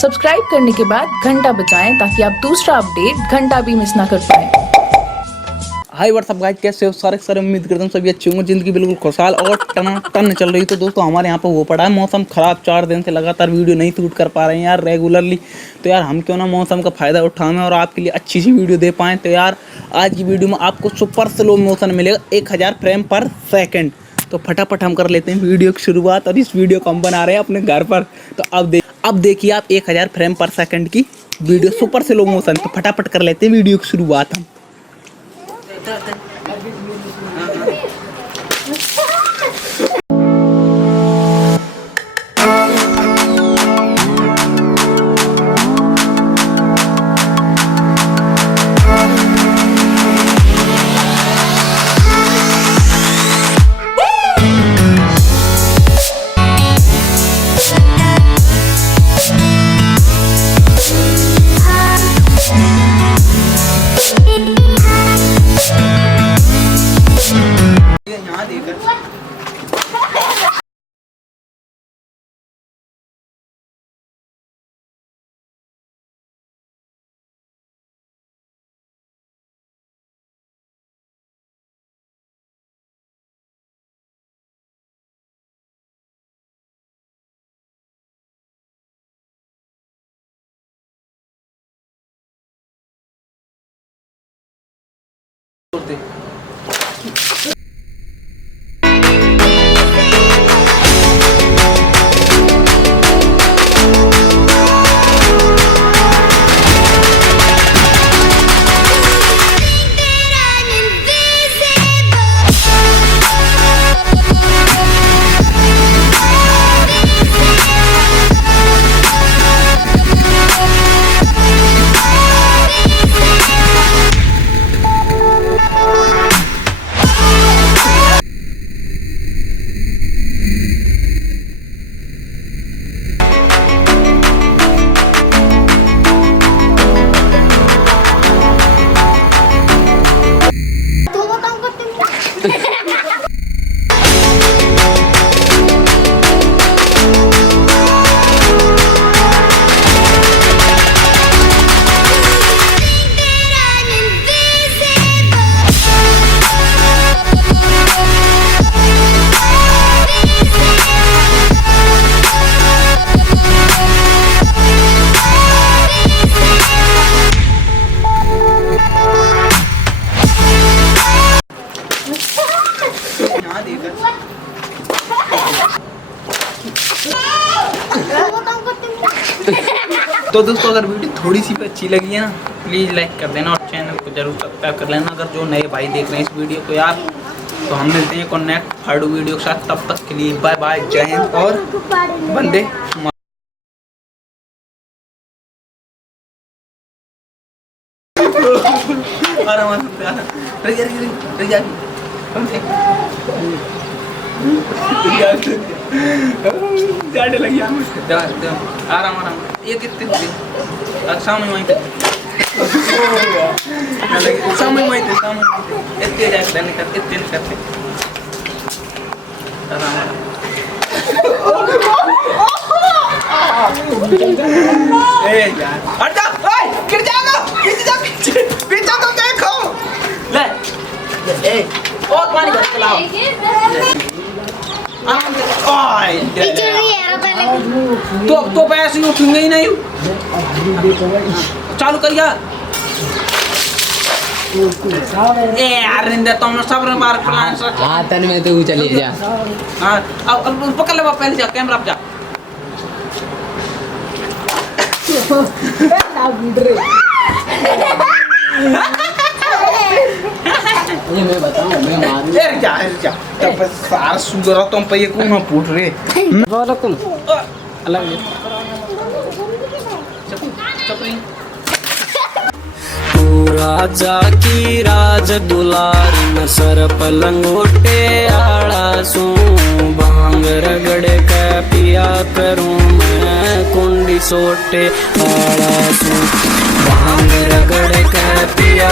Subscribe करने के बाद घंटा बजाएं ताकि आप दूसरा अपडेट घंटा भी मिस ना कर पाएं। हाय व्हाट्सअप गाइस, कैसे हो सारे उम्मीद करता हूँ सभी अच्छे होंगे। जिंदगी बिल्कुल खुशहाल और टन चल रही। तो दोस्तों हमारे यहाँ पे वो पड़ा है मौसम खराब, 4 दिन से लगातार वीडियो नहीं शूट कर पा रहे हैं यार रेगुलरली। तो यार हम क्यों ना मौसम का फ़ायदा उठाएं और आपके लिए अच्छी सी वीडियो दे पाएँ। तो यार आज की वीडियो में आपको सुपर स्लो मोशन मिलेगा 1000 फ्रेम पर सेकेंड। तो फटाफट हम कर लेते हैं वीडियो की शुरुआत। और इस वीडियो को हम बना रहे हैं अपने घर पर। तो अब देखिए आप 1000 फ्रेम पर सेकेंड की वीडियो सुपर स्लो मोशन। तो फटाफट कर लेते हैं वीडियो की शुरुआत हम। तो दोस्तों अगर वीडियो थोड़ी सी भी अच्छी लगी है ना, प्लीज़ लाइक कर देना और चैनल को जरूर सब्सक्राइब कर लेना अगर जो नए भाई देख रहे हैं इस वीडियो को यार। तो हम मिलते हैं कॉन्टेक्ट फाड़ू वीडियो के साथ। तब तक के लिए बाय बाय, जय हिंद और वंदे। जाने लगी आराम आराम ये कितने सामने वहीं पे सामने वहीं पे इतने जाके इतने करते आराम आराम। ए यार हट जा, ओए गिर जाएगा, पीछे तो देखो ले ए और पानी भर के लाओ। तो पैसे उठेंगे ही नहीं। चालू कर यार। ए यार रिंदर तुम सब मार प्लान से हां तन में तो चले जा। हां अब पकड़ ले, पहले जा कैमरा पे जा। ना गुडरे ये मैं बताऊं, मैं मान यार जा तब सार सुगरा तुम पे ये कौन ना फूट रे वालेकुम अलग चपरी राजा की राज दुलार न सर पलंगोटे आड़ा सू भांग रगड़े का पिया करूं मैं कुंडी सोटे आड़ा सू भांग रगड़े का पिया